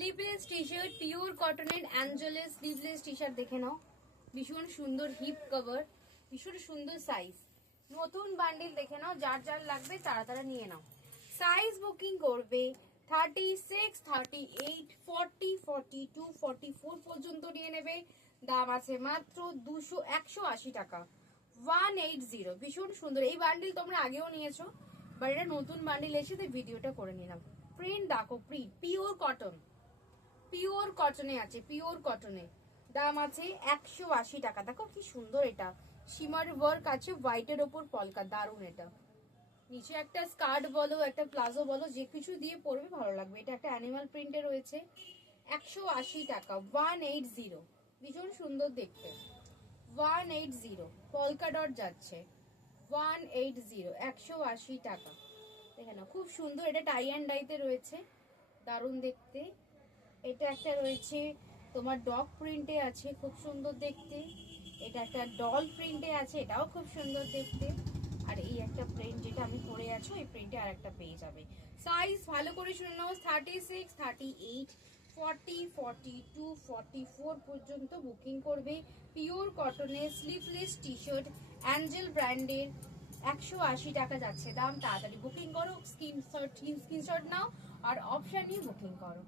Sleeveless T shirt pure কটনের অ্যাঞ্জেলের sleeveless T shirt দেখে নাও, ভীষণ সুন্দর হিপ কভার, ভীষণ সুন্দর সাইজ। নতুন বান্ডিল দেখে নাও, যার যার লাগবে তারা তারা নিয়ে নাও। সাইজ বুকিং করবে 36, 38, 40, 42, 44 পর্যন্ত নিয়ে নেবে। দাম আছে মাত্র 180 টাকা, 180। ভীষণ সুন্দর এই বান্ডিল, তোমরা আগেও নিয়েছো, বাট এটা নতুন বান্ডিল এসে ভিডিওটা করে নিলাম। প্রিন্ট দেখো, প্রিন্ট পিওর কটন, পিওর কটনে আছে, পিওর কটনে। দাম আছে 180 টাকা। দেখো কি সুন্দর, এটা শিমার ওয়ার্ক আছে হোয়াইটের ওপর পলকা, দারুন। এটা নিচে একটা স্কার্ট বলো, একটা প্লাজো বলো, যে কিছু দিয়ে পরবে ভালো লাগবে। এটা একটা অ্যানিমাল প্রিন্টে রয়েছে, 180 টাকা, 180। ভীষণ সুন্দর দেখতে, 180। পলকা ডট যাচ্ছে, 180, 180 টাকা। দেখে না, খুব সুন্দর। এটা টাই অ্যান্ড ডাইতে রয়েছে, দারুণ দেখতে। এটা একটা রয়েছে তোমার ডগ প্রিন্টে আছে, খুব সুন্দর দেখতে। এটা একটা ডল প্রিন্টে আছে, এটাও খুব সুন্দর দেখতে। আর এই একটা প্রিন্ট যেটা আমি পরে আছো, এই প্রিন্টে আর একটা পেয়ে যাবে। সাইজ ভালো করে শুনে নাও, 36, 38, 40, 42, 44 পর্যন্ত বুকিং করবে। পিওর কটনের স্লিভলেস টি শার্ট অ্যাঞ্জেল ব্র্যান্ডের, 180 টাকা যাচ্ছে দাম। তাড়াতাড়ি বুকিং করো, স্ক্রিনশট নাও আর অপশন নিয়ে বুকিং করো।